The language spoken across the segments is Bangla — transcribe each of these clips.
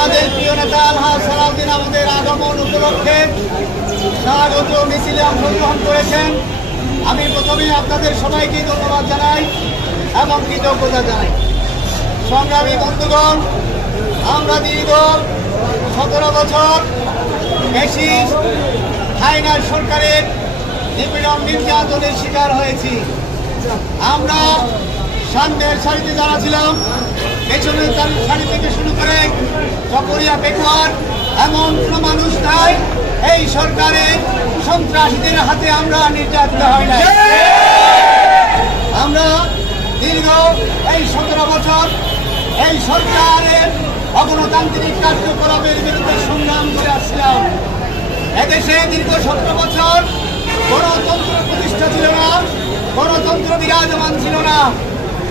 আমাদের প্রিয় নেতা আলহাজ সালাউদ্দিন আমাদের আগমন উপলক্ষে স্বাগত মিছিলে অংশগ্রহণ করেছেন। আমি প্রথমে আপনাদের সবাইকে ধন্যবাদ জানাই এবং কৃতজ্ঞতা জানাই। সংগ্রামী বন্ধুগণ, আমরা দীর্ঘ 17 বছর ফ্যাসিস্ট হায়নার সরকারের নিপীড়ন নির্যাতনের শিকার হয়েছি। আমরা সামনের সারিতে যারা ছিলাম, পেছনের সারি থেকে শুরু করে চকরিয়া পেকুয়ার এমন কোনো মানুষ নাই এই সরকারের সন্ত্রাসীদের হাতে আমরা নির্যাতিত হয় না। আমরা দীর্ঘ এই 17 বছর এই সরকারের অগণতান্ত্রিক কার্যকলাপের বিরুদ্ধে সংগ্রাম করে আসছিলাম। এদেশে দীর্ঘ 17 বছর গণতন্ত্র প্রতিষ্ঠা ছিল না, গণতন্ত্র বিরাজমান ছিল না।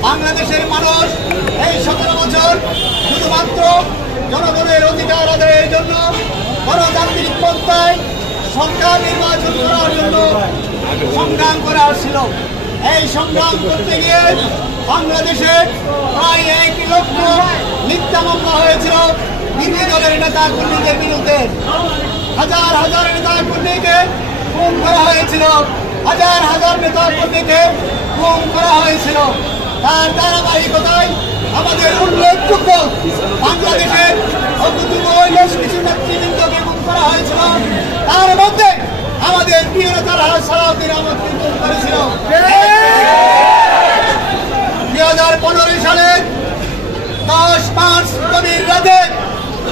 বাংলাদেশের মানুষ এই 17 বছর শুধুমাত্র জনগণের অধিকার আদায়ের জন্য গণতান্ত্রিক পন্থায় সরকার নির্বাচন করার জন্য সংগ্রাম করে আসছিল। এই সংগ্রাম করতে গিয়ে বাংলাদেশে প্রায় 1 লক্ষ মিথ্যা মামলা হয়েছিল বিরোধী দলের নেতা কর্মীদের বিরুদ্ধে। হাজার হাজার নেতা কর্মীকে খুন করা হয়েছিল, হাজার হাজার নেতা কর্মীকে খুন করা হয়েছিল। তার ধারাবাহিকতায় আমাদের উল্লেখযোগ্য বাংলাদেশের বেশ কিছু নেতৃবৃন্দকে খুন করা হয়েছিল। তার মধ্যে আমাদের প্রিয় নেতা আলহাজ সালাউদ্দিন আহমদকে খুন করেছিল। 2015 সালের 10 মার্চ গভীর রাতে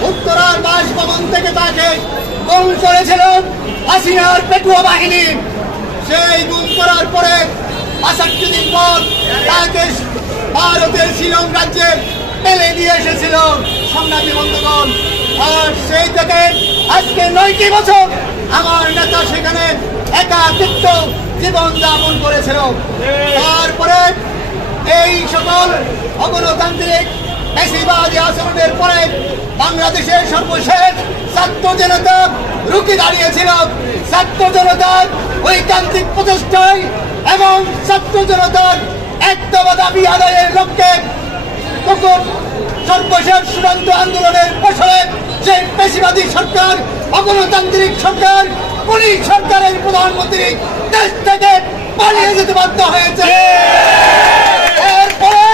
উত্তরার বাসভবন থেকে তাকে গুম করেছিল হাসিনার পেটুয়া বাহিনী। সেই গুম করার পরে 65 দিন পর তাকে ভারতের শিলং রাজ্যে ফেলে দিয়ে এসেছিল সংগ্রামী বন্ধুগণ। আর সেই থেকে আজকে 9টি বছর আমার নেতা সেখানে একাকিত্ব জীবন যাপন করেছিল। তারপরে এই সকল অগণতান্ত্রিক ফ্যাসিবাদী আচরণের পরে বাংলাদেশের সর্বশেষ ছাত্র জনতা রুখে দাঁড়িয়েছিল। ছাত্র জনতার ঐকান্তিক প্রচেষ্টায় এবং ছাত্র জনতার একদফা দাবি আদায়ের লক্ষ্যে তখন সর্বশেষ চূড়ান্ত আন্দোলনের ফসলে সেই ফ্যাসিবাদী সরকার, অগণতান্ত্রিক সরকার, পুলিশ সরকারের প্রধানমন্ত্রী দেশ থেকে পালিয়ে যেতে বাধ্য হয়েছে। এরপরে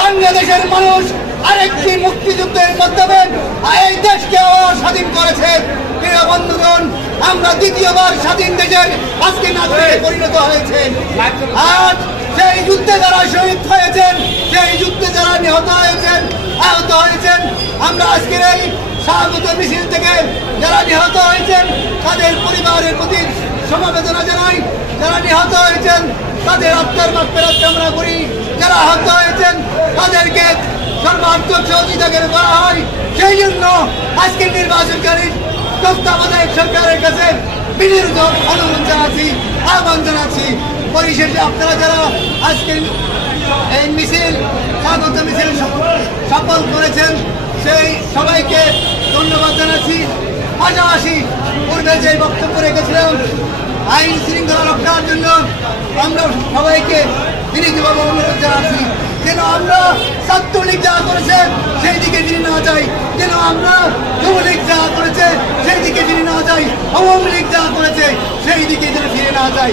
বাংলাদেশের মানুষ আরেকটি মুক্তিযুদ্ধের মাধ্যমে এই দেশকে স্বাধীন করেছে। প্রিয় বন্ধুগণ, আমরা দ্বিতীয়বার স্বাধীন দেশের আজকে নাগরিকে পরিণত হয়েছে। আজ সেই যুদ্ধে যারা শহীদ হয়েছেন, সেই যুদ্ধে যারা নিহত হয়েছেন, আহত হয়েছেন, আমরা আজকের এই স্বাগত মিছিল থেকে যারা নিহত হয়েছেন তাদের পরিবারের প্রতি সমবেদনা জানাই। যারা নিহত হয়েছেন তাদের আত্মার মাগফিরাত কামনা করি। যারা আহত হয়েছেন তাদেরকে সর্বাত্মক সহযোগিতা করা হয়। সেই জন্য আজকের নির্বাচনকারী তত্ত্বাবধায়ক সরকারের কাছে বিনীত অনুরোধ জানাচ্ছি, আহ্বান জানাচ্ছি। পরিশেষে আপনারা যারা আজকে এই মিছিল স্বাগত মিছিল সফল করেছেন সেই সবাইকে ধন্যবাদ জানাচ্ছি। পাশাপাশি পূর্বে যে বক্তব্য রেখেছিলাম আইন শৃঙ্খলা রক্ষার জন্য আমরা সবাইকে বিনীতভাবে অনুরোধ জানাচ্ছি যেন আমরা ছাত্রলীগ যা করেছে সেই দিকে ফিরে না যাই, যেন আমরা যুবলীগ যা করেছে সেই দিকে ফিরে না যাই, আওয়ামী লীগ যা করেছে সেই দিকে যেন ফিরে না যাই।